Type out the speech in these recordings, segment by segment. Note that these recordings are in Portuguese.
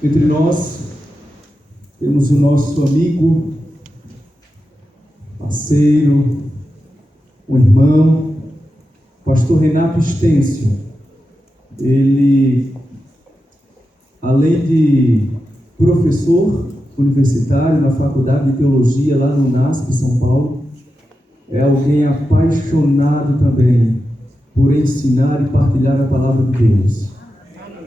Entre nós temos o nosso amigo, parceiro, um irmão, pastor Renato Estêncio. Ele, além de professor universitário na Faculdade de Teologia lá no UNASP, São Paulo, é alguém apaixonado também por ensinar e partilhar a palavra de Deus.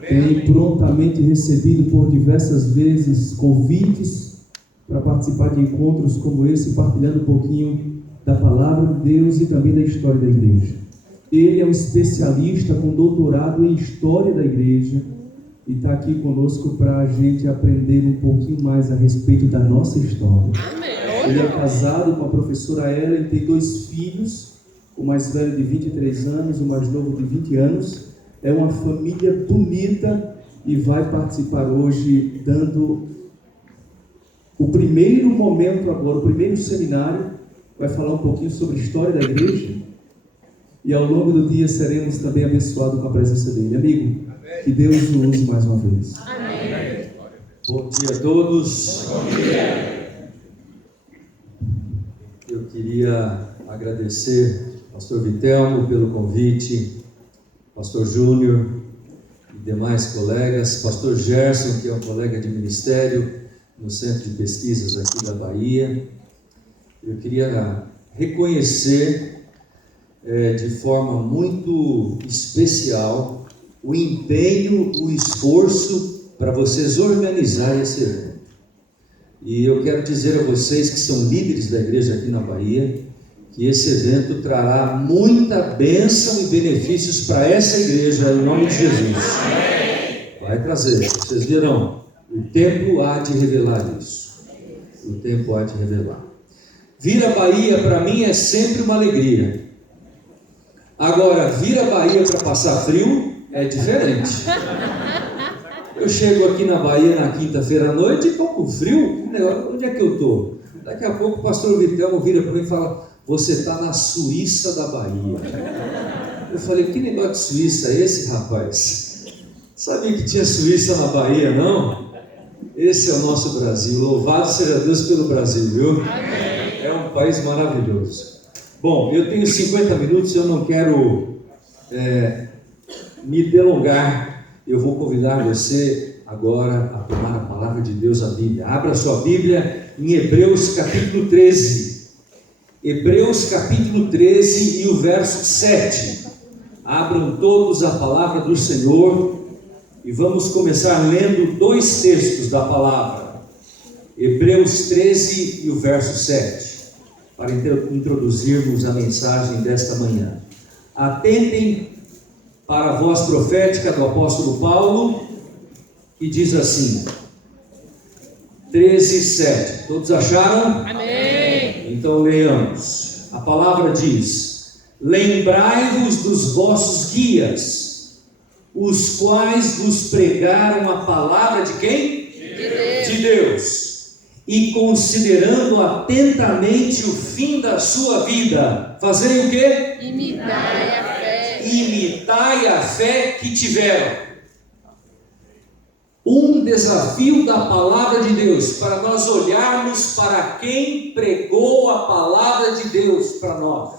Tem prontamente recebido por diversas vezes convites para participar de encontros como esse, partilhando um pouquinho da palavra de Deus e também da história da igreja. Ele é um especialista com doutorado em história da igreja e está aqui conosco para a gente aprender um pouquinho mais a respeito da nossa história. Ele é casado com a professora Ellen, tem 2 filhos, o mais velho de 23 anos, o mais novo de 20 anos. É uma família bonita e vai participar hoje dando o primeiro momento agora, o primeiro seminário. Vai falar um pouquinho sobre a história da igreja e ao longo do dia seremos também abençoados com a presença dele. Amigo, que Deus o use mais uma vez. Amém. Bom dia a todos. Bom dia. Eu queria agradecer ao pastor Vitelmo pelo convite, pastor Júnior e demais colegas, pastor Gerson, que é um colega de ministério no Centro de Pesquisas aqui da Bahia. Eu queria reconhecer de forma muito especial o empenho, o esforço para vocês organizarem esse evento. E eu quero dizer a vocês que são líderes da igreja aqui na Bahia, que esse evento trará muita bênção e benefícios para essa igreja, em nome de Jesus. Vai trazer, vocês verão, o tempo há de revelar isso. O tempo há de revelar. Vir à Bahia para mim é sempre uma alegria. Agora, vir à Bahia para passar frio é diferente. Eu chego aqui na Bahia na quinta-feira à noite e estou com frio. Onde é que eu estou? Daqui a pouco o pastor Vitelmo vira para mim e fala: você está na Suíça da Bahia. Eu falei: que negócio de Suíça é esse, rapaz? Sabia que tinha Suíça na Bahia, não? Esse é o nosso Brasil. Louvado seja Deus pelo Brasil, viu? Amém. É um país maravilhoso. Bom, eu tenho 50 minutos, eu não quero me delongar. Eu vou convidar você agora a tomar a palavra de Deus, a Bíblia. Abra sua Bíblia em Hebreus capítulo 13. Hebreus capítulo 13 e o verso 7. Abram todos a palavra do Senhor e vamos começar lendo 2 textos da palavra. Hebreus 13 e o verso 7. Para introduzirmos a mensagem desta manhã. Atentem para a voz profética do apóstolo Paulo, que diz assim, 13:7. Todos acharam? Amém. Então leiamos. A palavra diz: lembrai-vos dos vossos guias, os quais vos pregaram a palavra de quem? De Deus. E considerando atentamente o fim da sua vida, fazei o quê? Imitai a fé. Imitai a fé que tiveram. Um desafio da palavra de Deus, para nós olharmos para quem pregou a palavra de Deus para nós.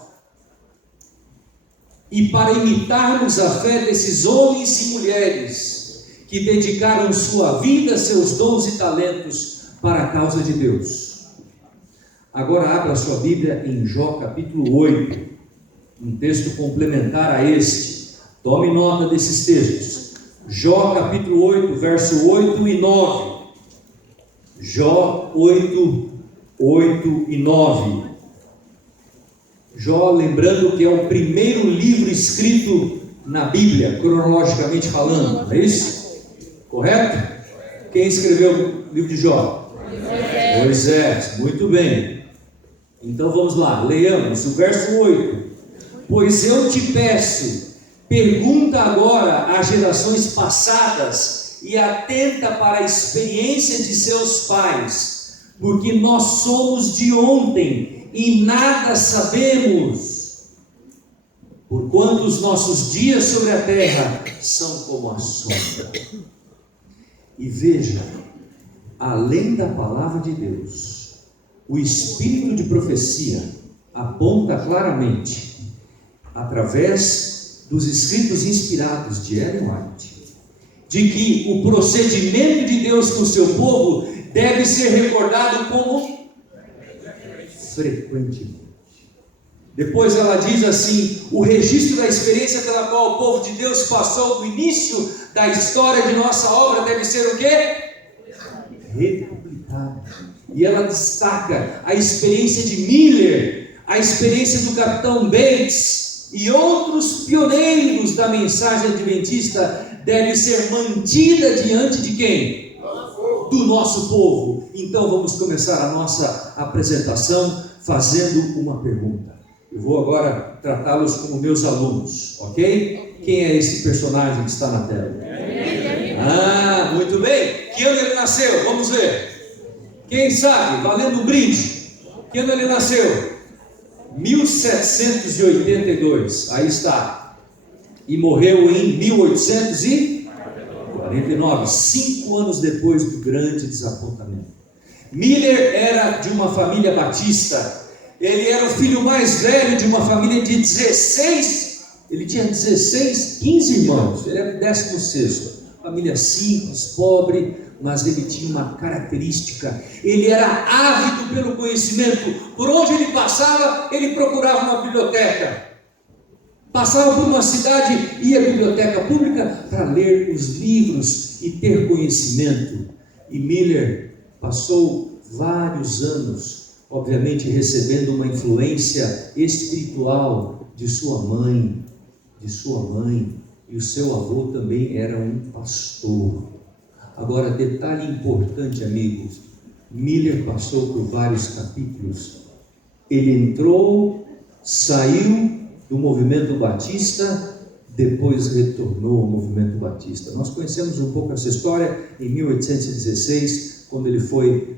E para imitarmos a fé desses homens e mulheres que dedicaram sua vida, seus dons e talentos para a causa de Deus. Agora abra sua Bíblia em Jó capítulo 8, um texto complementar a este. Tome nota desses textos. Jó capítulo 8, verso 8 e 9. Jó 8, 8 e 9. Jó, lembrando que é o primeiro livro escrito na Bíblia, cronologicamente falando, não é isso? Correto? Quem escreveu o livro de Jó? Moisés, muito bem. Então vamos lá, leiamos o verso 8. Pois eu te peço, pergunta agora às gerações passadas e atenta para a experiência de seus pais, porque nós somos de ontem e nada sabemos, porquanto os nossos dias sobre a terra são como a sombra. E veja, além da palavra de Deus, o espírito de profecia aponta claramente, através dos escritos inspirados de Ellen White, de que o procedimento de Deus com o seu povo deve ser recordado como frequentemente. Depois ela diz assim: o registro da experiência pela qual o povo de Deus passou do início da história de nossa obra deve ser o quê? Republicado. E ela destaca a experiência de Miller, a experiência do capitão Bates e outros pioneiros da mensagem adventista deve ser mantida diante de quem? Do nosso povo. Então vamos começar a nossa apresentação fazendo uma pergunta. Eu vou agora tratá-los como meus alunos, ok? Quem é esse personagem que está na tela? Ah, muito bem. Que ano ele nasceu? Vamos ver. Quem sabe? Valendo um brinde. Que ano ele nasceu? 1782. Aí está. E morreu em 1849, 5 anos depois do grande desapontamento. Miller era de uma família batista. Ele era o filho mais velho de uma família de 16. Ele tinha 15 irmãos. Ele era o 16º. Família simples, pobre, mas ele tinha uma característica. Ele era ávido pelo conhecimento. Por onde ele passava, ele procurava uma biblioteca. Passava por uma cidade, ia à biblioteca pública para ler os livros e ter conhecimento. E Miller passou vários anos, obviamente recebendo uma influência espiritual de sua mãe, e o seu avô também era um pastor. Agora, detalhe importante, amigos: Miller passou por vários capítulos. Ele entrou, saiu do movimento batista, depois retornou ao movimento batista. Nós conhecemos um pouco essa história em 1816, quando ele foi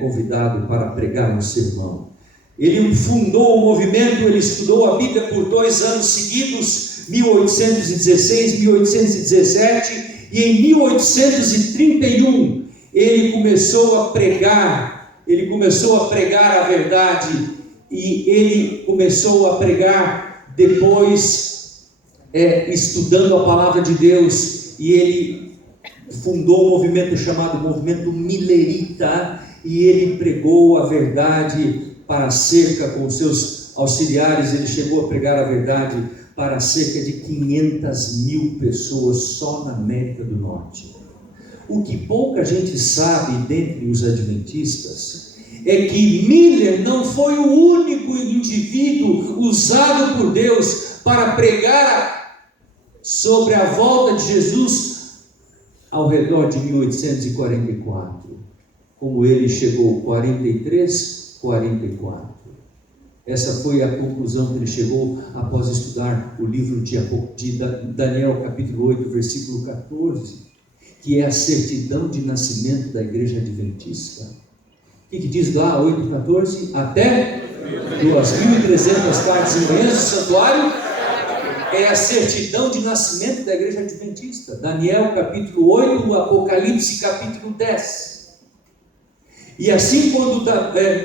convidado para pregar um sermão. Ele fundou o movimento, ele estudou a Bíblia por 2 anos seguidos, 1816, 1817, e em 1831 ele começou a pregar a verdade, e ele começou a pregar depois, estudando a palavra de Deus, e ele fundou um movimento chamado Movimento Millerita, e ele pregou a verdade para cerca, com seus auxiliares, ele chegou a pregar a verdade para cerca de 500 mil pessoas só na América do Norte. O que pouca gente sabe dentre os adventistas é que Miller não foi o único indivíduo usado por Deus para pregar sobre a volta de Jesus ao redor de 1844. Como ele chegou 43, 44. Essa foi a conclusão que ele chegou após estudar o livro de Daniel, capítulo 8, versículo 14, que é a certidão de nascimento da igreja adventista. O que diz lá, 8,14? Até 2.300 partes em manhãs do santuário é a certidão de nascimento da igreja adventista. Daniel, capítulo 8, Apocalipse, capítulo 10. E assim, quando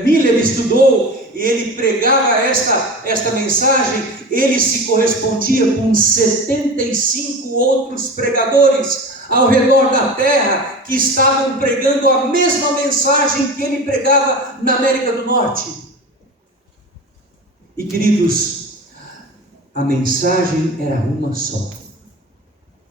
Miller estudou e ele pregava esta mensagem, ele se correspondia com 75 outros pregadores ao redor da terra que estavam pregando a mesma mensagem que ele pregava na América do Norte. E queridos, a mensagem era uma só.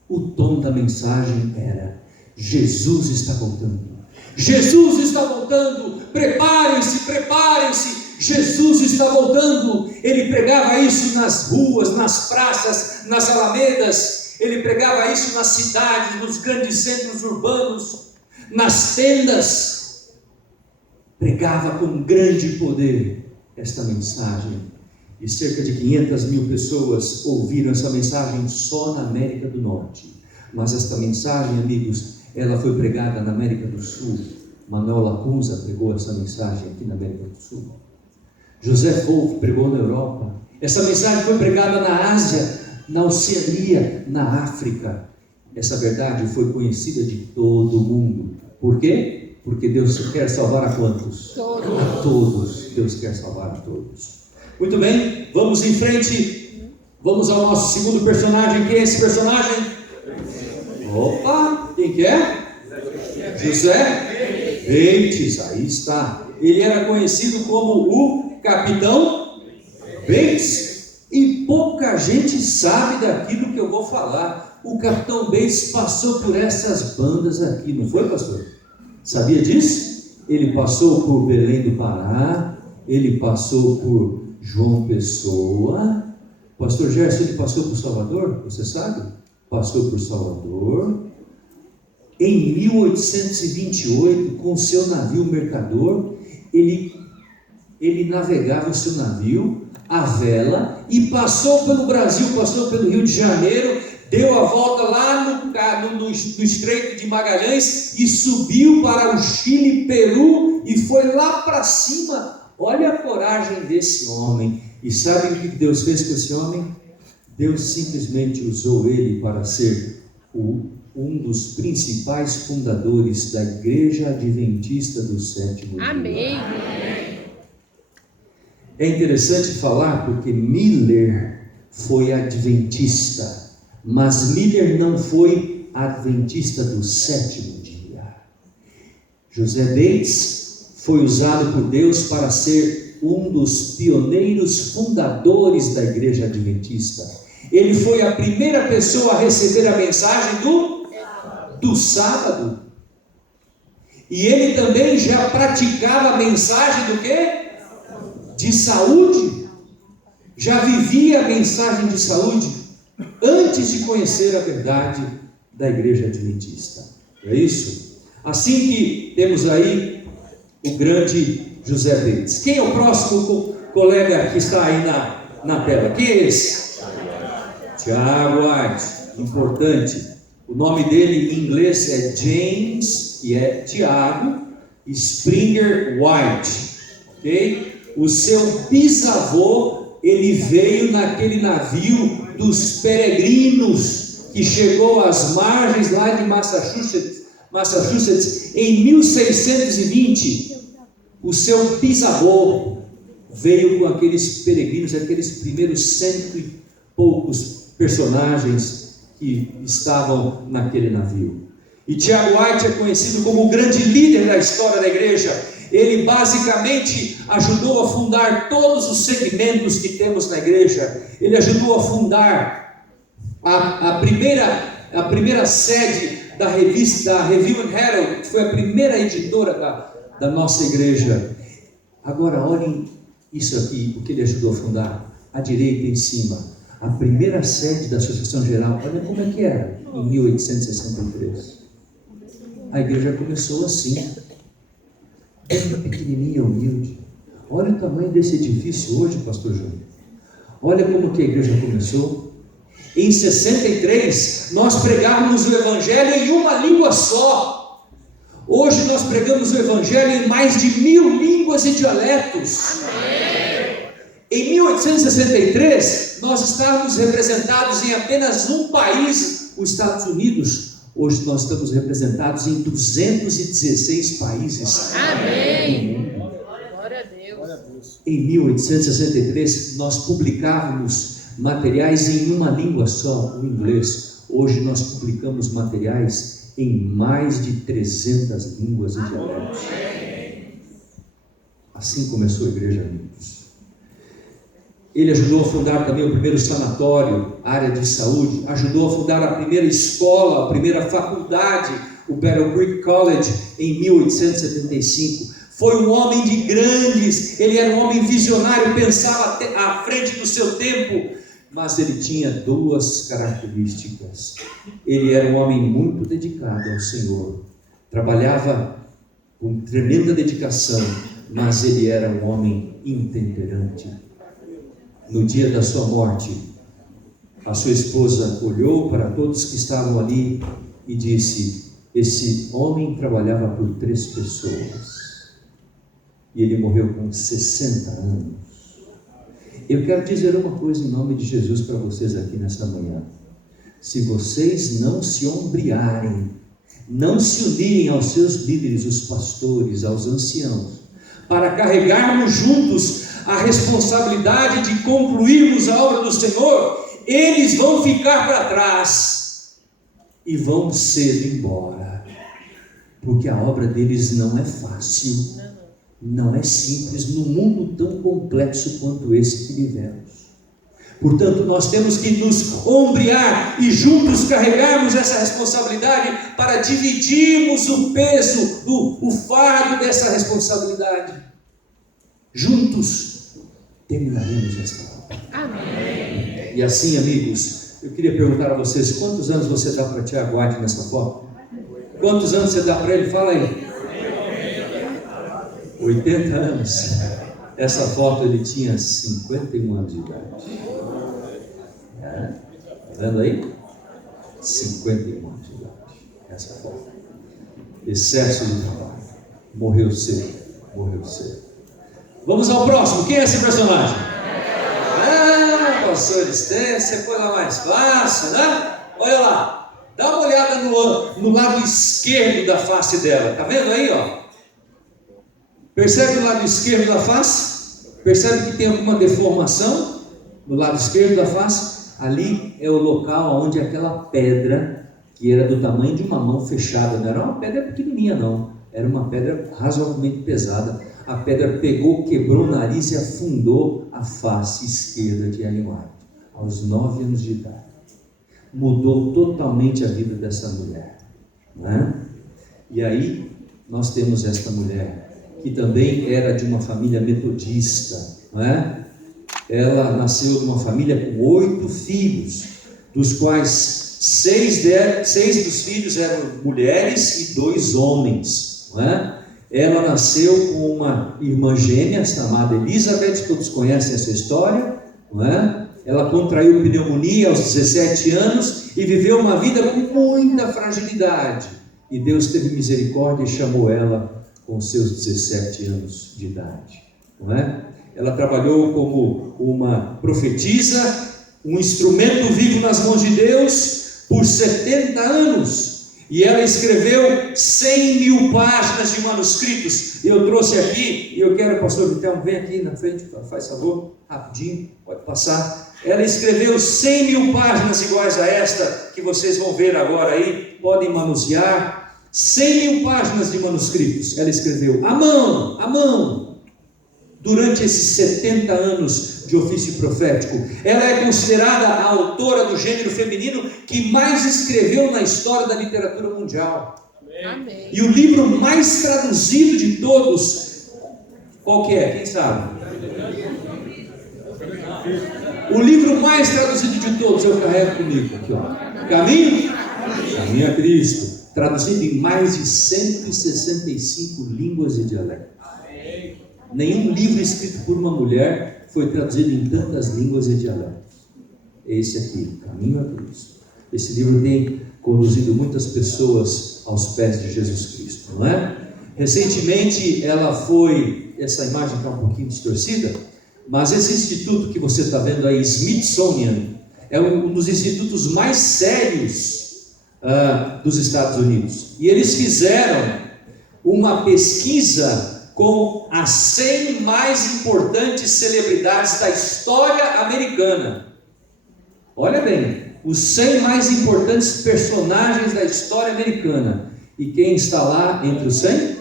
O tom da mensagem era: Jesus está voltando. Jesus está voltando, preparem-se, preparem-se, Jesus está voltando. Ele pregava isso nas ruas, nas praças, nas alamedas, ele pregava isso nas cidades, nos grandes centros urbanos, nas tendas, pregava com grande poder esta mensagem, e cerca de 500 mil pessoas ouviram essa mensagem só na América do Norte. Mas esta mensagem, amigos, ela foi pregada na América do Sul. Manuel Lacunza pregou essa mensagem aqui na América do Sul. José Wolff pregou na Europa. Essa mensagem foi pregada na Ásia, na Oceania, na África. essa verdade foi conhecida de todo mundo. Por quê? Porque Deus quer salvar a quantos? Todos. A todos. Deus quer salvar a todos. Muito bem, vamos em frente. Vamos ao nosso segundo personagem. Quem é esse personagem? Opa, quem que é? José Bates, aí está. Ele era conhecido como o Capitão Bates. E pouca gente sabe daquilo que eu vou falar. O Capitão Bates passou por essas bandas aqui, não foi, pastor? Sabia disso? Ele passou por Belém do Pará, ele passou por João Pessoa. Pastor Gerson, ele passou por Salvador, você sabe? Passou por Salvador. Em 1828, com seu navio mercador, ele navegava o seu navio à vela e passou pelo Brasil, passou pelo Rio de Janeiro, deu a volta lá no Estreito de Magalhães e subiu para o Chile, Peru e foi lá para cima. Olha a coragem desse homem. E sabe o que Deus fez com esse homem? Deus simplesmente usou ele para ser um dos principais fundadores da Igreja Adventista do Sétimo Dia. Amém. É interessante falar porque Miller foi adventista, mas Miller não foi adventista do sétimo dia. José Bates foi usado por Deus para ser um dos pioneiros fundadores da Igreja Adventista. Ele foi a primeira pessoa a receber a mensagem do sábado. E ele também já praticava a mensagem do quê? De saúde. Já vivia a mensagem de saúde antes de conhecer a verdade da Igreja Adventista. É isso? Assim que temos aí o grande José Bates. Quem é o próximo colega que está aí na tela? Quem é esse? Tiago White. Importante. O nome dele em inglês é James, que é Tiago Springer White. Ok? O seu bisavô, ele veio naquele navio dos peregrinos que chegou às margens lá de Massachusetts em 1620. O seu bisavô veio com aqueles peregrinos, aqueles primeiros 100 e poucos personagens que estavam naquele navio. E Tiago White é conhecido como o grande líder da história da igreja. Ele basicamente ajudou a fundar todos os segmentos que temos na igreja. Ele ajudou a fundar a primeira sede da revista Review and Herald, que foi a primeira editora da nossa igreja. Agora olhem isso aqui, o que ele ajudou a fundar, à direita em cima. A primeira sede da Associação Geral, olha como é que era, em 1863. A igreja começou assim, bem pequenininha, humilde. Olha o tamanho desse edifício hoje, pastor Júnior. Olha como que a igreja começou. Em 63, nós pregávamos o evangelho em uma língua só. Hoje nós pregamos o evangelho em mais de 1000 línguas e dialetos. Em 1863, nós estávamos representados em apenas um país, os Estados Unidos. Hoje nós estamos representados em 216 países. Amém. Glória a Deus. Em 1863, nós publicávamos materiais em uma língua só, o inglês. Hoje nós publicamos materiais em mais de 300 línguas e dialetos. Assim começou a igreja, amigos. Ele ajudou a fundar também o primeiro sanatório, área de saúde, ajudou a fundar a primeira escola, a primeira faculdade, o Battle Creek College, em 1875. Foi um homem de grandes, ele era um homem visionário, pensava à frente do seu tempo, mas ele tinha duas características. Ele era um homem muito dedicado ao Senhor, trabalhava com tremenda dedicação, mas ele era um homem intemperante. No dia da sua morte, a sua esposa olhou para todos que estavam ali e disse: esse homem trabalhava por 3 pessoas. E ele morreu com 60 anos. Eu quero dizer uma coisa em nome de Jesus para vocês aqui nessa manhã. se vocês não se ombrearem, não se unirem aos seus líderes, os pastores, aos anciãos, para carregarmos juntos a responsabilidade de concluirmos a obra do Senhor, eles vão ficar para trás e vão cedo embora, porque a obra deles não é fácil, não é simples, num mundo tão complexo quanto esse que vivemos. Portanto, nós temos que nos ombrear e juntos carregarmos essa responsabilidade para dividirmos o peso, o fardo dessa responsabilidade. Juntos terminaremos esta obra. Amém. E assim, amigos, eu queria perguntar a vocês: quantos anos você dá para Tiago White nessa foto? Quantos anos você dá para ele? Fala aí. 80 anos. Essa foto ele tinha 51 anos de idade. Tá vendo aí? 51 anos de idade. Essa foto. Excesso de trabalho. Morreu cedo. Morreu cedo. Vamos ao próximo. Quem é esse personagem? Pastor Esther, você foi lá mais fácil, né? Olha lá. Dá uma olhada no lado esquerdo da face dela. Tá vendo aí, ó? Percebe o lado esquerdo da face? Percebe que tem alguma deformação no lado esquerdo da face? Ali é o local onde aquela pedra, que era do tamanho de uma mão fechada, não era uma pedra pequenininha não, era uma pedra razoavelmente pesada. A pedra pegou, quebrou o nariz e afundou a face esquerda de Ellen White, aos 9 anos de idade. Mudou totalmente a vida dessa mulher, né? E aí nós temos esta mulher, que também era de uma família metodista, não é? Ela nasceu de uma família com 8 filhos, dos quais 6 dos filhos eram mulheres e 2 homens, não é? Ela nasceu com uma irmã gêmea chamada Elizabeth, todos conhecem essa história, não é? Ela contraiu pneumonia aos 17 anos e viveu uma vida com muita fragilidade, e Deus teve misericórdia e chamou ela com seus 17 anos de idade, não é? Ela trabalhou como uma profetisa, um instrumento vivo nas mãos de Deus por 70 anos, e ela escreveu 100.000 páginas de manuscritos. Eu trouxe aqui, e eu quero, pastor Vitelmo, vem aqui na frente, faz favor, rapidinho, pode passar. Ela escreveu 100.000 páginas iguais a esta, que vocês vão ver agora aí, podem manusear. 100.000 páginas de manuscritos, ela escreveu à mão, durante esses 70 anos de ofício profético. Ela é considerada a autora do gênero feminino que mais escreveu na história da literatura mundial. Amém. E o livro mais traduzido de todos, qual que é? Quem sabe? O livro mais traduzido de todos, eu carrego comigo aqui, ó. Caminho a Cristo. Traduzido em mais de 165 línguas e dialetos. Nenhum livro escrito por uma mulher foi traduzido em tantas línguas e dialetos. Esse aqui, Caminho a Cristo. Esse livro tem conduzido muitas pessoas aos pés de Jesus Cristo, não é? Recentemente ela foi, essa imagem está um pouquinho distorcida, mas esse instituto que você está vendo aí, Smithsonian, é um dos institutos mais sérios dos Estados Unidos, e eles fizeram uma pesquisa com as 100 mais importantes celebridades da história americana. Olha bem, os 100 mais importantes personagens da história americana, e quem está lá entre os 100?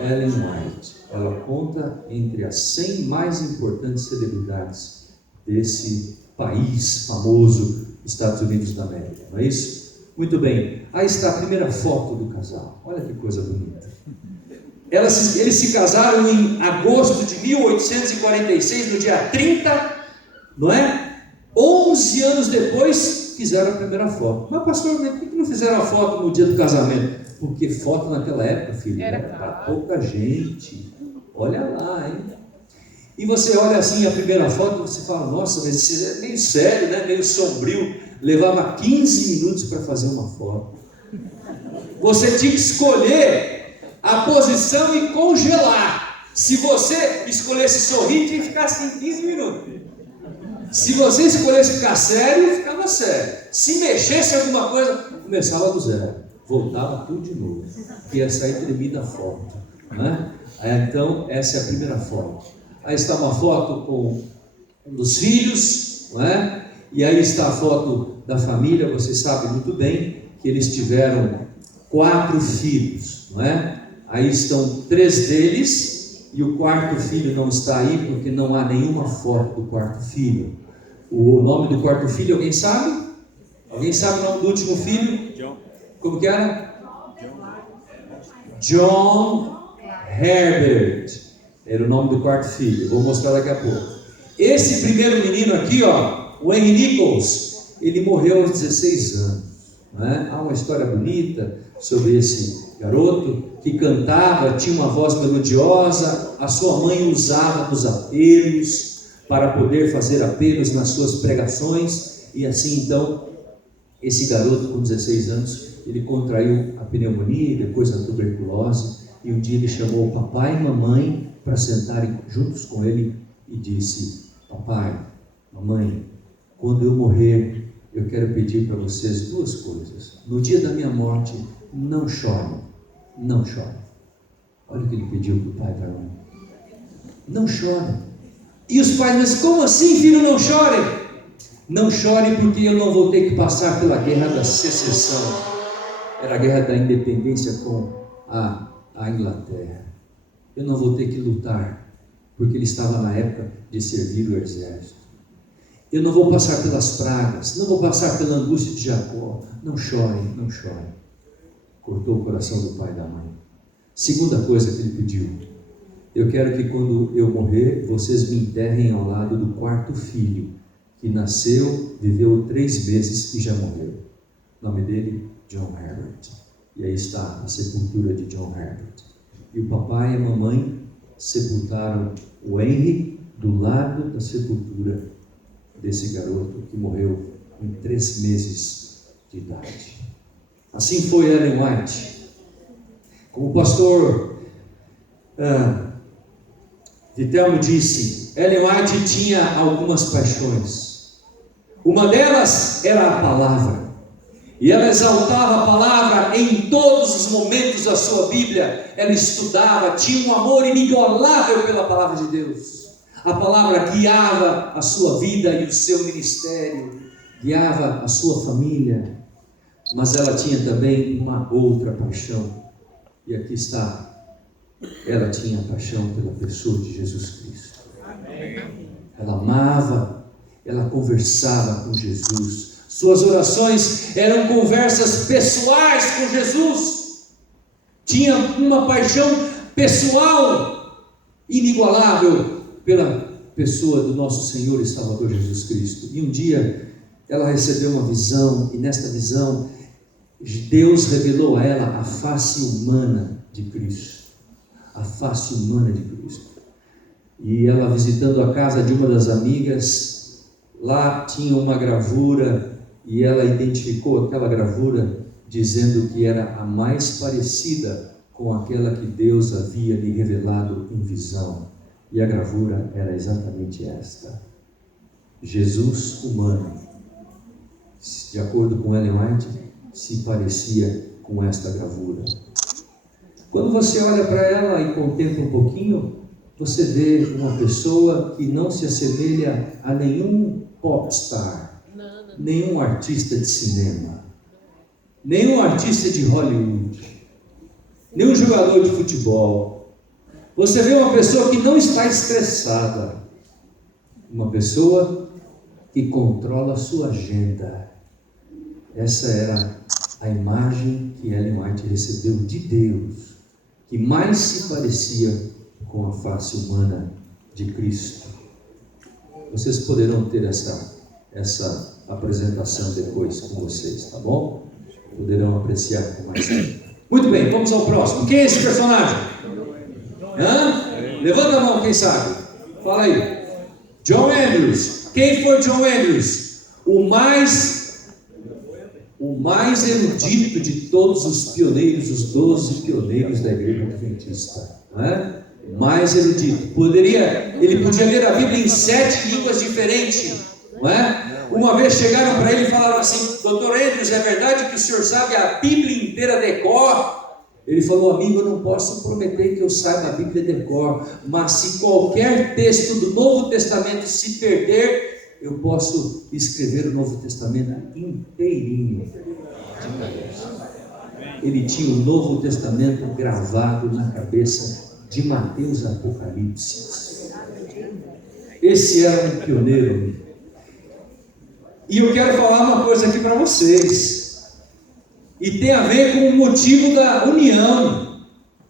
Ellen White. Ela conta entre as 100 mais importantes celebridades desse país famoso, Estados Unidos da América, não é isso? Muito bem, aí está a primeira foto do casal. Olha que coisa bonita. Eles se casaram em agosto de 1846, no dia 30, não é? 11 anos depois fizeram a primeira foto. Mas pastor, por que não fizeram a foto no dia do casamento? Porque foto naquela época, filho, era para pouca gente. Olha lá, hein? E você olha assim a primeira foto e você fala, nossa, mas isso é meio sério, né? Meio sombrio. Levava 15 minutos para fazer uma foto. Você tinha que escolher a posição e congelar. Se você escolhesse sorrir, tinha que ficar assim 15 minutos. Se você escolhesse ficar sério, ficava sério. Se mexesse alguma coisa, começava do zero. Voltava tudo de novo. Ia sair tremida a foto. Né? Então, essa é a primeira foto. Aí está uma foto com um dos filhos, não é? E aí está a foto da família. Vocês sabem muito bem que eles tiveram 4 filhos, não é? Aí estão 3 deles e o 4º filho não está aí porque não há nenhuma foto do 4º filho. O nome do 4º filho, alguém sabe? Alguém sabe o nome do último filho? John. Como que era? John Herbert. Era o nome do 4º filho. Vou mostrar daqui a pouco. Esse primeiro menino aqui, ó, o Henry Nichols, ele morreu aos 16 anos. Né? Há uma história bonita sobre esse garoto que cantava, tinha uma voz melodiosa, a sua mãe usava nos apelos para poder fazer apelos nas suas pregações, e assim então, esse garoto com 16 anos, ele contraiu a pneumonia e depois a tuberculose, e um dia ele chamou o papai e mamãe para sentarem juntos com ele e disse: papai, mamãe, quando eu morrer, eu quero pedir para vocês 2 coisas. No dia da minha morte, não chorem, não chorem. Olha o que ele pediu para o pai e para a mãe: não chorem. E os pais, mas como assim, filho, não chorem? Não chore porque eu não vou ter que passar pela guerra da secessão. Era a guerra da independência com a Inglaterra. Eu não vou ter que lutar, porque ele estava na época de servir o exército. Eu não vou passar pelas pragas, não vou passar pela angústia de Jacó. Não chorem, não chorem. Cortou o coração do pai e da mãe. Segunda coisa que ele pediu: eu quero que quando eu morrer, vocês me enterrem ao lado do 4º filho, que nasceu, viveu 3 meses e já morreu. O nome dele, John Herbert. E aí está a sepultura de John Herbert. E o papai e a mamãe sepultaram o Henry do lado da sepultura desse garoto que morreu em 3 meses de idade. Assim foi Ellen White. Como o pastor Vitelmo disse, Ellen White tinha algumas paixões. Uma delas era a palavra. E ela exaltava a palavra em todos os momentos da sua Bíblia. Ela estudava, tinha um amor inigualável pela palavra de Deus. A palavra guiava a sua vida e o seu ministério, guiava a sua família. Mas ela tinha também uma outra paixão. E aqui está. Ela tinha paixão pela pessoa de Jesus Cristo. Ela amava, ela conversava com Jesus. Suas orações eram conversas pessoais com Jesus. Tinha uma paixão pessoal inigualável pela pessoa do nosso Senhor e Salvador Jesus Cristo. E um dia ela recebeu uma visão, e nesta visão Deus revelou a ela a face humana de Cristo. A face humana de Cristo. E ela, visitando a casa de uma das amigas, lá tinha uma gravura, e ela identificou aquela gravura dizendo que era a mais parecida com aquela que Deus havia lhe revelado em visão. E a gravura era exatamente esta: Jesus humano. De acordo com Ellen White, se parecia com esta gravura. Quando você olha para ela e contempla um pouquinho, você vê uma pessoa que não se assemelha a nenhum popstar, nenhum artista de cinema, nenhum artista de Hollywood, nenhum jogador de futebol. Você vê uma pessoa que não está estressada, uma pessoa que controla a sua agenda. Essa era a imagem que Ellen White recebeu de Deus, que mais se parecia com a face humana de Cristo. Vocês poderão ter essa apresentação depois com vocês, tá bom? Poderão apreciar com mais tempo. Muito bem, vamos ao próximo. Quem é esse personagem? Levanta a mão, quem sabe? Fala aí. John Andrews. Quem foi John Andrews? O mais erudito de todos os pioneiros, os 12 pioneiros da Igreja Adventista. Mais erudito. Ele podia ler a Bíblia em 7 línguas diferentes. não é? Uma vez chegaram para ele e falaram assim: Dr. Andrews, é verdade que o senhor sabe a Bíblia inteira de cor? Ele falou: amigo, eu não posso prometer que eu saiba a Bíblia de cor, mas se qualquer texto do Novo Testamento se perder, eu posso escrever o Novo Testamento inteirinho de cabeça. Ele tinha o Novo Testamento gravado na cabeça de Mateus e Apocalipse. Esse era um pioneiro. E eu quero falar uma coisa aqui para vocês, e tem a ver com o motivo da união.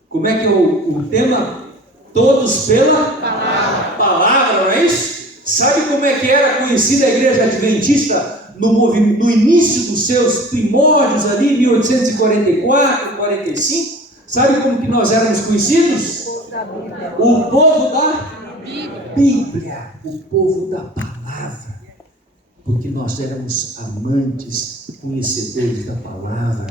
Como é que é o tema? Todos pela palavra, não é isso? Sabe como é que era conhecida a igreja adventista no início dos seus primórdios ali, em 1844, 45? Sabe como que nós éramos conhecidos? O povo da Bíblia, o povo da palavra, porque nós éramos amantes, conhecedores da palavra.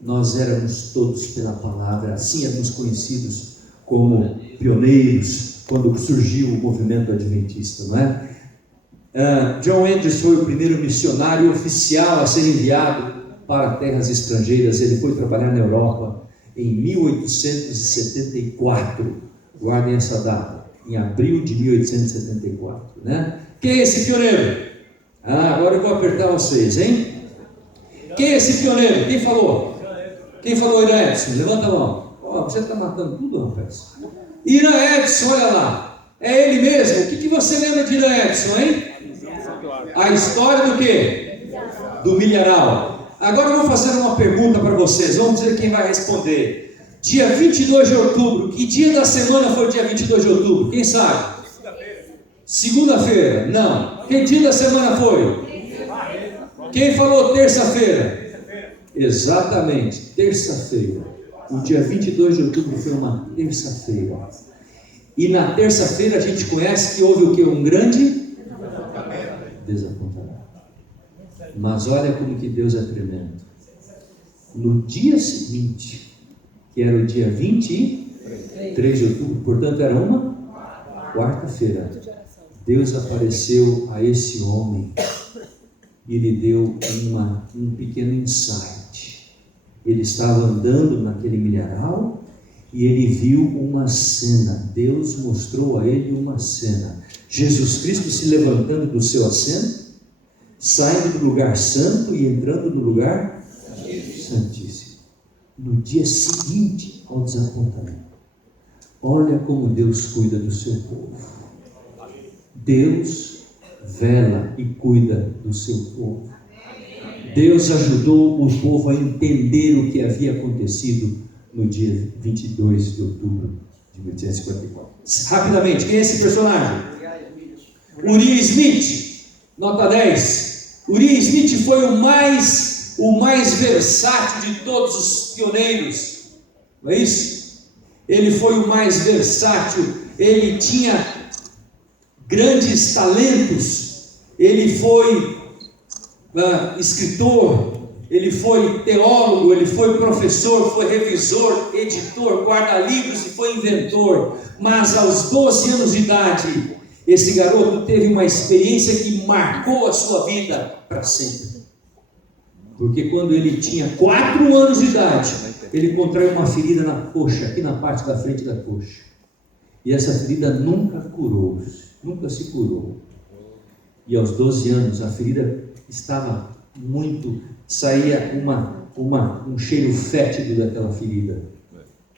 Nós éramos todos pela palavra, assim éramos conhecidos como pioneiros quando surgiu o movimento adventista, não é? John Andrews foi o primeiro missionário oficial a ser enviado para terras estrangeiras. Ele foi trabalhar na Europa em 1874. Guardem essa data, em abril de 1874, né? Quem é esse pioneiro? Agora eu vou apertar vocês, hein? Quem é esse pioneiro? Quem falou? Quem falou? Irã Edson? Levanta a mão. Você está matando tudo, rapaz. Irã Edson, olha lá. É ele mesmo. O que você lembra de Irã Edson, hein? A história do quê? Do milharal. Agora eu vou fazer uma pergunta para vocês. Vamos ver quem vai responder. Dia 22 de outubro. Que dia da semana foi o dia 22 de outubro? Quem sabe? Segunda-feira. Não. Que dia da semana foi? Quem falou terça-feira? Exatamente, terça-feira. O dia 22 de outubro foi uma terça-feira. E na terça-feira a gente conhece que houve o quê? Um grande desapontamento. Mas olha como que Deus é tremendo. No dia seguinte, que era o dia 23 de outubro, portanto era uma quarta-feira, Deus apareceu a esse homem e lhe deu um pequeno insight. Ele estava andando naquele milharal e ele viu uma cena. Deus mostrou a ele uma cena. Jesus Cristo se levantando do seu assento, saindo do lugar santo e entrando no lugar santíssimo. No dia seguinte ao desapontamento. Olha como Deus cuida do seu povo. Deus vela e cuida do seu povo. Deus ajudou o povo a entender o que havia acontecido no dia 22 de outubro de 1854. Rapidamente, quem é esse personagem? Uriah Smith, nota 10. Uriah Smith foi o mais versátil de todos os pioneiros, não é isso? Ele foi o mais versátil, ele tinha grandes talentos, ele foi escritor, ele foi teólogo, ele foi professor, foi revisor, editor, guarda-livros e foi inventor. Mas aos 12 anos de idade, esse garoto teve uma experiência que marcou a sua vida para sempre. Porque quando ele tinha 4 anos de idade, ele contraiu uma ferida na coxa, aqui na parte da frente da coxa. E essa ferida nunca curou, nunca se curou. E aos 12 anos a ferida estava saía um cheiro fétido daquela ferida.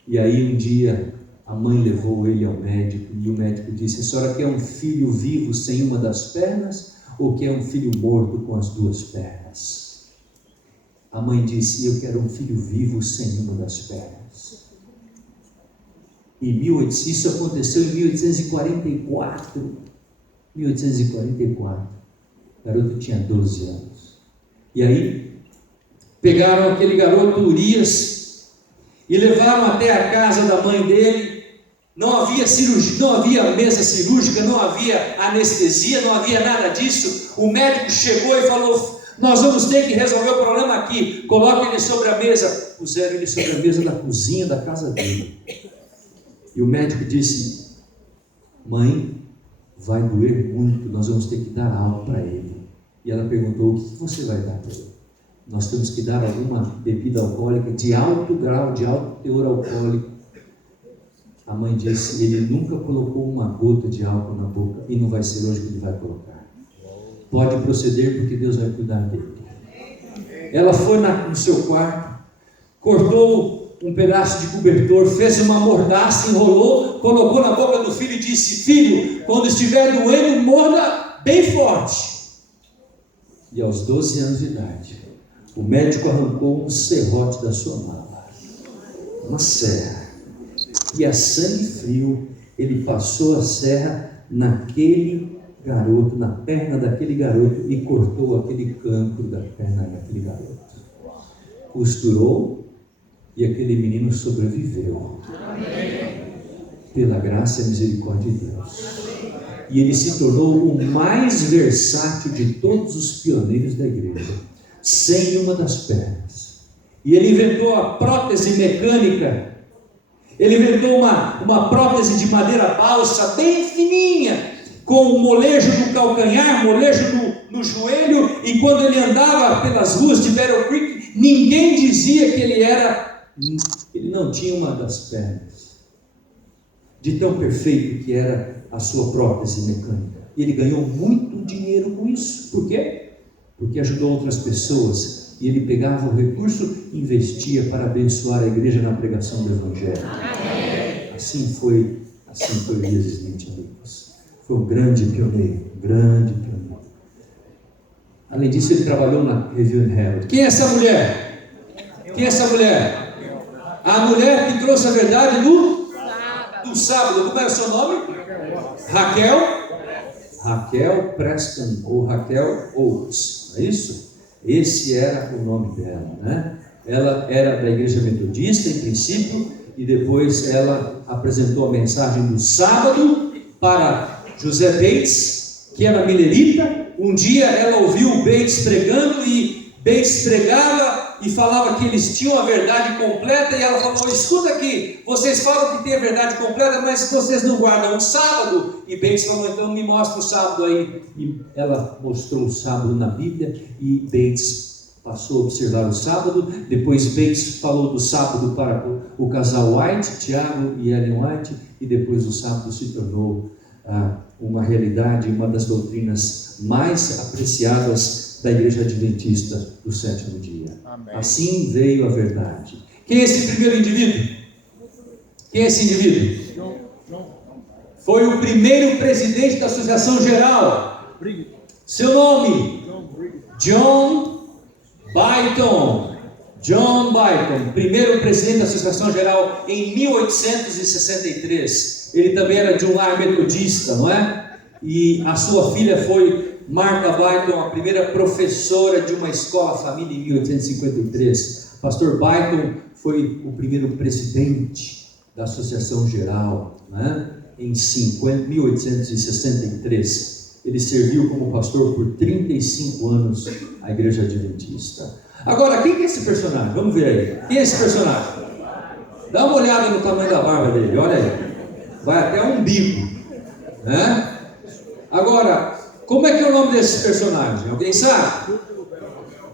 E aí um dia a mãe levou ele ao médico e o médico disse: a senhora quer um filho vivo sem uma das pernas ou quer um filho morto com as 2 pernas? A mãe disse: eu quero um filho vivo sem uma das pernas. Isso aconteceu em 1844. 1844. O garoto tinha 12 anos. E aí, pegaram aquele garoto Urias e levaram até a casa da mãe dele. Não havia cirurgia, não havia mesa cirúrgica, não havia anestesia, não havia nada disso. O médico chegou e falou: nós vamos ter que resolver o problema aqui. Coloque ele sobre a mesa. Puseram ele sobre a mesa da cozinha da casa dele. E o médico disse: mãe, vai doer muito, nós vamos ter que dar algo para ele. E ela perguntou: o que você vai dar para ele? Nós temos que dar alguma bebida alcoólica de alto grau, de alto teor alcoólico. A mãe disse: ele nunca colocou uma gota de álcool na boca e não vai ser hoje que ele vai colocar. Pode proceder, porque Deus vai cuidar dele. Ela foi no seu quarto, cortou um pedaço de cobertor, fez uma mordaça, enrolou, colocou na boca do filho e disse: filho, quando estiver doendo, morda bem forte. E aos 12 anos de idade, o médico arrancou um serrote da sua mala, uma serra, e a sangue frio, ele passou a serra naquele garoto, na perna daquele garoto, e cortou aquele cancro da perna daquele garoto. Costurou, e aquele menino sobreviveu. Pela graça e misericórdia de Deus. E ele se tornou o mais versátil de todos os pioneiros da igreja, sem uma das pernas. E ele inventou a prótese mecânica. Ele inventou uma prótese de madeira balsa, bem fininha, com o molejo no calcanhar, molejo no joelho, e quando ele andava pelas ruas de Battle Creek, ninguém dizia que ele não tinha uma das pernas, de tão perfeito que era a sua prótese mecânica. E ele ganhou muito dinheiro com isso. Por quê? Porque ajudou outras pessoas, e ele pegava o recurso e investia para abençoar a igreja na pregação do Evangelho. Assim foi Elias Smith, amigos. Foi um grande pioneiro, Além disso, ele trabalhou na Review and Herald. Quem é essa mulher? A mulher que trouxe a verdade do sábado. Como era o seu nome? Raquel Preston, ou Raquel Oates, não é isso? Esse era o nome dela, né? Ela era da igreja metodista em princípio, e depois ela apresentou a mensagem do sábado para José Bates, que era milerita. Um dia ela ouviu o Bates pregando, e Bates pregava e falava que eles tinham a verdade completa, e ela falou: escuta aqui, vocês falam que tem a verdade completa, mas vocês não guardam o sábado. E Bates falou: então me mostra o sábado aí. E ela mostrou o sábado na Bíblia, e Bates passou a observar o sábado. Depois Bates falou do sábado para o casal White, Tiago e Ellen White, e depois o sábado se tornou uma realidade, uma das doutrinas mais apreciadas da igreja adventista do sétimo dia. Amém. Assim veio a verdade. Quem é esse primeiro indivíduo? Foi o primeiro presidente da Associação Geral. Seu nome? John Byton, primeiro presidente da Associação Geral em 1863. Ele também era de um lar metodista, não é? E a sua filha foi Martha Byton, a primeira professora de uma escola família em 1853. Pastor Byton foi o primeiro presidente da Associação Geral, né? Em 1863. Ele serviu como pastor por 35 anos à igreja adventista. Agora, quem é esse personagem? Vamos ver aí. Quem é esse personagem? Dá uma olhada no tamanho da barba dele, olha aí. Vai até o umbigo, né? Agora, como é que é o nome desse personagem? Alguém sabe?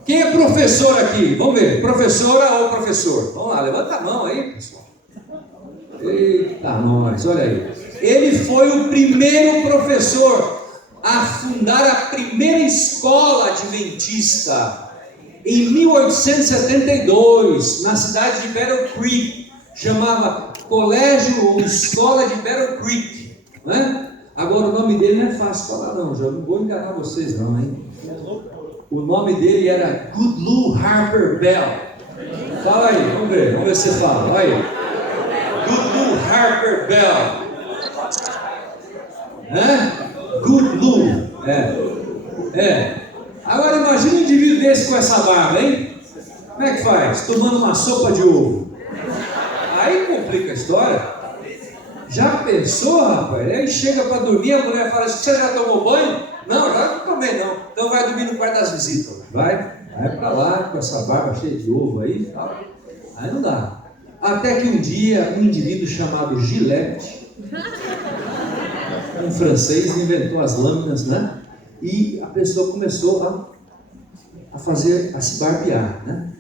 Quem é professor aqui? Vamos ver, professora ou professor? Vamos lá, levanta a mão aí, pessoal. Eita, nós, olha aí. Ele foi o primeiro professor a fundar a primeira escola adventista em 1872, na cidade de Battle Creek. Chamava Colégio ou Escola de Battle Creek, né? Agora, o nome dele não é fácil falar, não. Já não vou enganar vocês, não, hein? O nome dele era Goodlew Harper Bell. Fala aí, vamos ver se você fala. Olha aí. Goodlew Harper Bell. Goodlew. Agora, imagine um indivíduo desse com essa barba, hein? Como é que faz? Tomando uma sopa de ovo. Aí complica a história. Já pensou, rapaz? Aí chega para dormir, a mulher fala assim: você já tomou banho? Não, já não tomei não. Então vai dormir no quarto das visitas. Vai para lá com essa barba cheia de ovo aí. Aí não dá. Até que um dia um indivíduo chamado Gillette Um francês inventou as lâminas, né? E a pessoa começou a se barbear, né?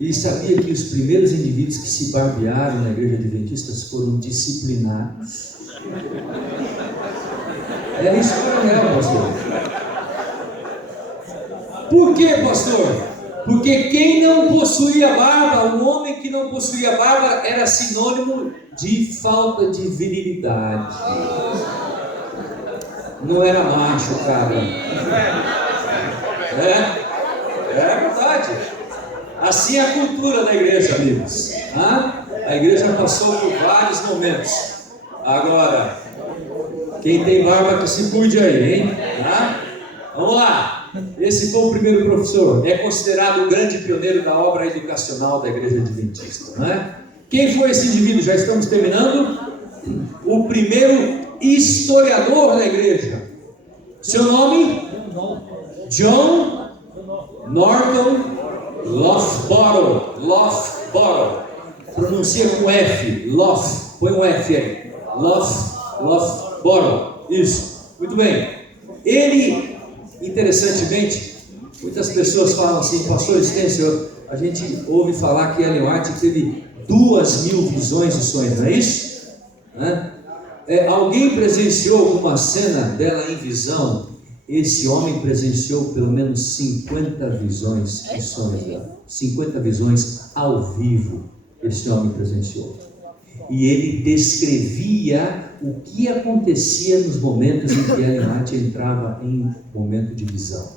E sabia que os primeiros indivíduos que se barbearam na igreja adventista foram disciplinados. É isso que é, pastor. Por quê, pastor? Porque quem não possuía barba, o homem que não possuía barba, era sinônimo de falta de virilidade. Não era macho, cara. É verdade. Assim é a cultura da igreja, amigos. A igreja passou por vários momentos. Agora, quem tem barba que se cuide aí, hein? Vamos lá. Esse foi o primeiro professor. É considerado o grande pioneiro da obra educacional da igreja adventista, não é? Quem foi esse indivíduo? Já estamos terminando. O primeiro historiador da igreja. Seu nome? John Norton Loughborough. Pronuncia com F. Põe um F aí. Loughborough. Isso. Muito bem. Ele, interessantemente, muitas pessoas falam assim, pastor Stensel, a gente ouve falar que Ellen White teve 2.000 visões e sonhos, não é isso? Alguém presenciou alguma cena dela em visão? Esse homem presenciou pelo menos 50 visões e sonhos dela. 50 visões ao vivo esse homem presenciou. E ele descrevia o que acontecia nos momentos em que Ellen White entrava em momento de visão.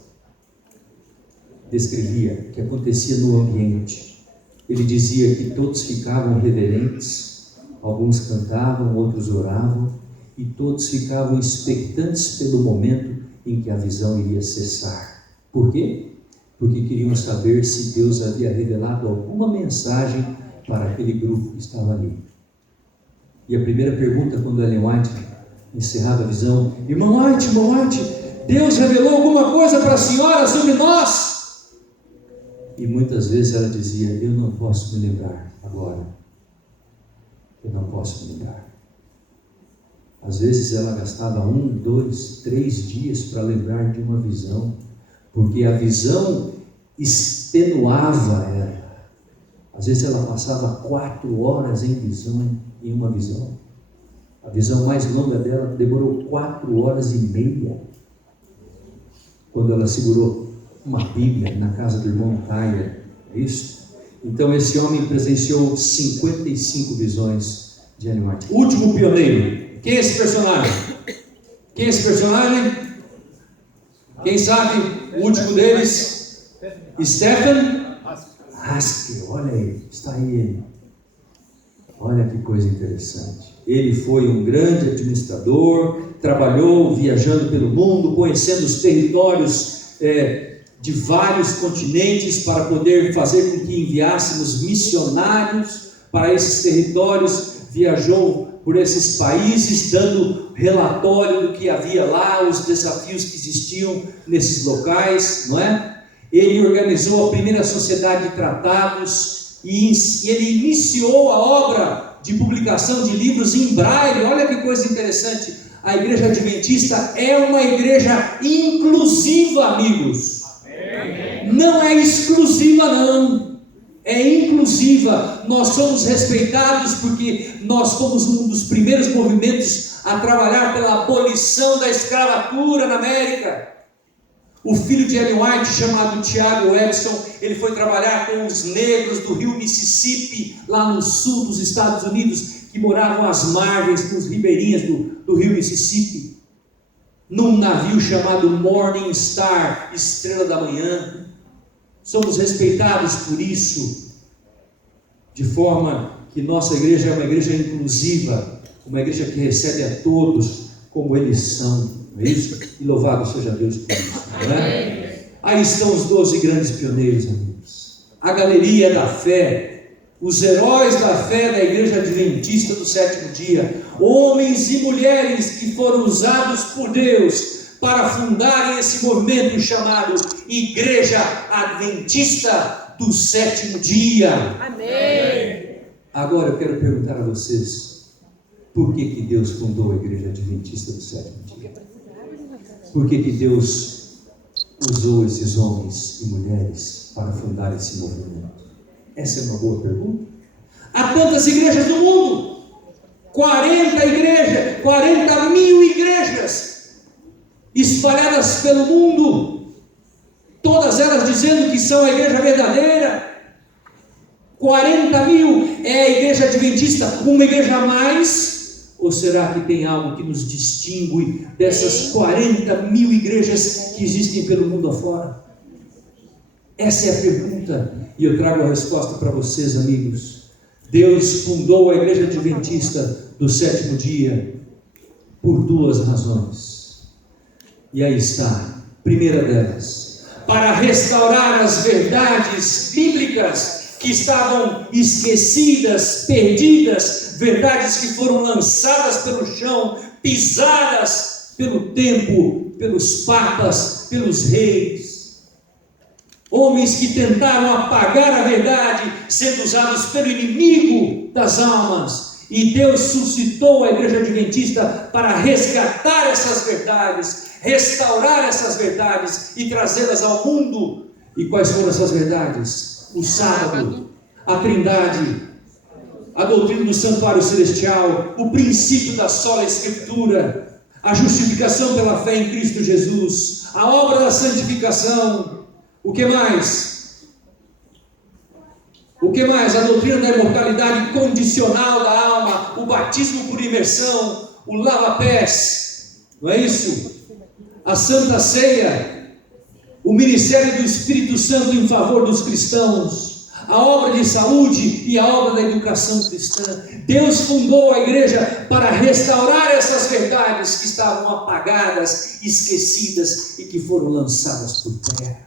Descrevia o que acontecia no ambiente. Ele dizia que todos ficavam reverentes, alguns cantavam, outros oravam, e todos ficavam expectantes pelo momento em que a visão iria cessar. Por quê? Porque queriam saber se Deus havia revelado alguma mensagem para aquele grupo que estava ali. E a primeira pergunta, quando Ellen White encerrava a visão: irmão White, Deus revelou alguma coisa para a senhora sobre nós? E muitas vezes ela dizia: eu não posso me lembrar agora. Eu não posso me lembrar. Às vezes ela gastava 1, 2, 3 dias para lembrar de uma visão, porque a visão extenuava ela. Às vezes ela passava 4 horas em uma visão. A visão mais longa dela demorou 4 horas e meia, quando ela segurou uma Bíblia na casa do irmão Tyler. É isso? Então esse homem presenciou 55 visões de Ellen White. Último pioneiro. Quem é esse personagem? Quem sabe? O último deles? Stephen Haskell. Olha aí, está aí ele. Olha que coisa interessante. Ele foi um grande administrador, trabalhou viajando pelo mundo, conhecendo os territórios de vários continentes para poder fazer com que enviássemos missionários para esses territórios. Viajou por esses países, dando relatório do que havia lá, os desafios que existiam nesses locais, não é? Ele organizou a primeira sociedade de tratados e ele iniciou a obra de publicação de livros em braille. Olha que coisa interessante. A igreja adventista é uma igreja inclusiva, amigos. Não é exclusiva, não. É inclusiva. Nós somos respeitados porque nós fomos um dos primeiros movimentos a trabalhar pela abolição da escravatura na América. O filho de Ellen White, chamado Tiago Edson, ele foi trabalhar com os negros do rio Mississippi, lá no sul dos Estados Unidos, que moravam às margens, nos ribeirinhas do rio Mississippi, num navio chamado Morning Star, Estrela da Manhã. Somos respeitados por isso, de forma que nossa igreja é uma igreja inclusiva, uma igreja que recebe a todos como eles são, não é isso? E louvado seja Deus por isso, não é? Aí estão os 12 grandes pioneiros, amigos. A galeria da fé, os heróis da fé da igreja adventista do sétimo dia, homens e mulheres que foram usados por Deus para fundarem esse movimento chamado Igreja Adventista do Sétimo Dia. Amém. Agora eu quero perguntar a vocês: Por que Deus fundou a Igreja Adventista do Sétimo Dia? Por que Deus usou esses homens e mulheres para fundar esse movimento? Essa é uma boa pergunta. Há tantas igrejas no mundo, 40 igrejas, 40 mil igrejas espalhadas pelo mundo, todas elas dizendo que são a igreja verdadeira. 40 mil é a igreja adventista, uma igreja a mais? Ou será que tem algo que nos distingue dessas 40 mil igrejas que existem pelo mundo afora? Essa é a pergunta, e eu trago a resposta para vocês, amigos. Deus fundou a igreja adventista do sétimo dia por duas razões. E aí está, primeira delas, para restaurar as verdades bíblicas que estavam esquecidas, perdidas, verdades que foram lançadas pelo chão, pisadas pelo tempo, pelos papas, pelos reis. Homens que tentaram apagar a verdade, sendo usados pelo inimigo das almas. E Deus suscitou a igreja adventista para resgatar essas verdades, restaurar essas verdades e trazê-las ao mundo. E quais foram essas verdades? O sábado, a trindade, a doutrina do santuário celestial, o princípio da sola escritura, a justificação pela fé em Cristo Jesus, a obra da santificação. O que mais? O que mais? A doutrina da imortalidade condicional da alma, o batismo por imersão, o lava-pés, não é isso? A Santa Ceia, o ministério do Espírito Santo em favor dos cristãos, a obra de saúde e a obra da educação cristã. Deus fundou a igreja para restaurar essas verdades que estavam apagadas, esquecidas e que foram lançadas por terra.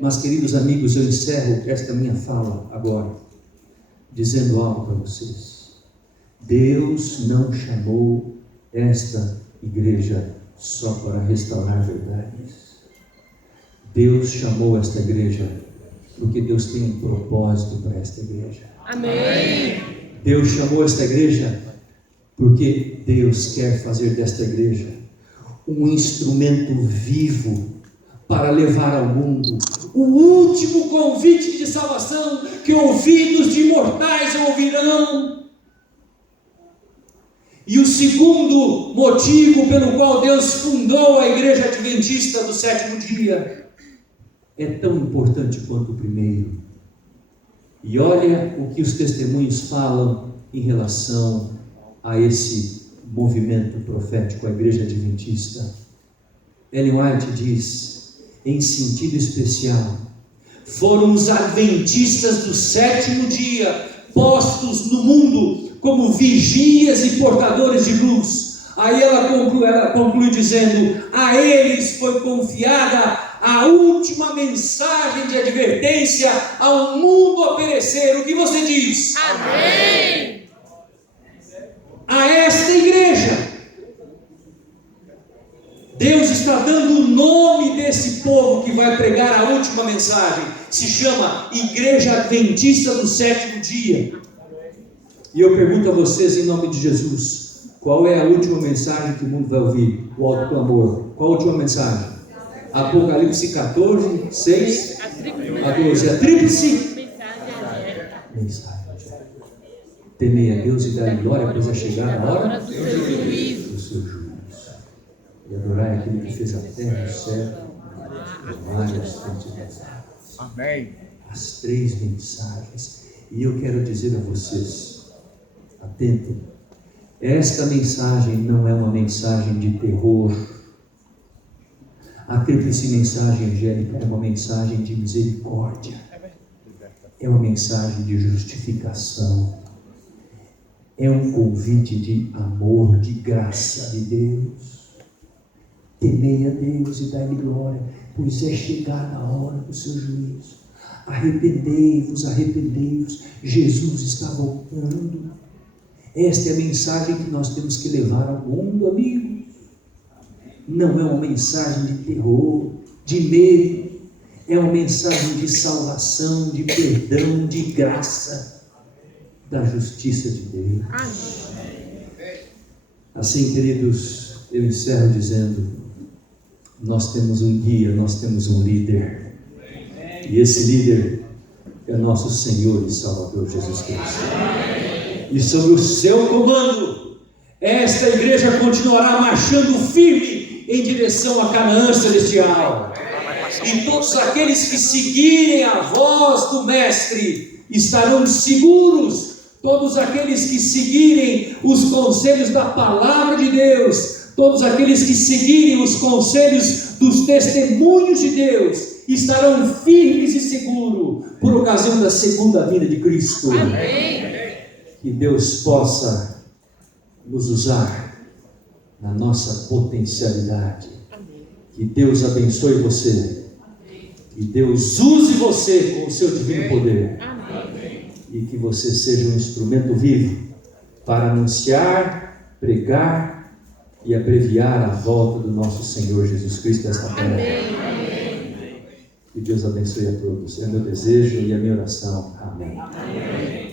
Mas, queridos amigos, eu encerro esta minha fala agora, dizendo algo para vocês. Deus não chamou esta igreja só para restaurar verdades. Deus chamou esta igreja porque Deus tem um propósito para esta igreja. Amém. Deus chamou esta igreja porque Deus quer fazer desta igreja um instrumento vivo para levar ao mundo o último convite de salvação que ouvidos de imortais ouvirão. E o segundo motivo pelo qual Deus fundou a igreja adventista do sétimo dia é tão importante quanto o primeiro. E olha o que os testemunhos falam em relação a esse movimento profético, a igreja adventista. Ellen White diz, em sentido especial, foram os adventistas do sétimo dia postos no mundo como vigias e portadores de luz. Aí ela conclui dizendo, a eles foi confiada a última mensagem de advertência ao mundo a perecer. O que você diz? Amém. A esta igreja, Deus está dando o nome desse povo que vai pregar a última mensagem. Se chama Igreja Adventista do Sétimo Dia. E eu pergunto a vocês, em nome de Jesus, qual é a última mensagem que o mundo vai ouvir? O alto clamor. Qual a última mensagem? Apocalipse 14, 6 a 12. A tríplice mensagem. Temei a Deus e dar glória, pois é chegada a hora do seu juízo. E adorai aquele que fez a terra e o céu, o mar e as fontes das águas. Amém. As três mensagens. E eu quero dizer a vocês, atentem, esta mensagem não é uma mensagem de terror. A tríplice mensagem angélica é uma mensagem de misericórdia, é uma mensagem de justificação, é um convite de amor, de graça de Deus. Temei a Deus e dai-lhe glória, pois é chegada a hora do seu juízo. Arrependei-vos, arrependei-vos, Jesus está voltando. Esta é a mensagem que nós temos que levar ao mundo, amigos. Não é uma mensagem de terror, de medo, é uma mensagem de salvação, de perdão, de graça, da justiça de Deus. Assim, queridos, eu encerro dizendo: nós temos um guia, nós temos um líder. E esse líder é nosso Senhor e Salvador Jesus Cristo. E sob o seu comando, esta igreja continuará marchando firme em direção a Canaã celestial. E todos aqueles que seguirem a voz do Mestre estarão seguros. Todos aqueles que seguirem os conselhos da palavra de Deus, todos aqueles que seguirem os conselhos dos testemunhos de Deus, estarão firmes e seguros por ocasião da segunda vinda de Cristo. Amém. Que Deus possa nos usar na nossa potencialidade. Que Deus abençoe você. Que Deus use você com o seu divino poder. E que você seja um instrumento vivo para anunciar, pregar e abreviar a volta do nosso Senhor Jesus Cristo nesta terra. Que Deus abençoe a todos. É meu desejo e a minha oração. Amém.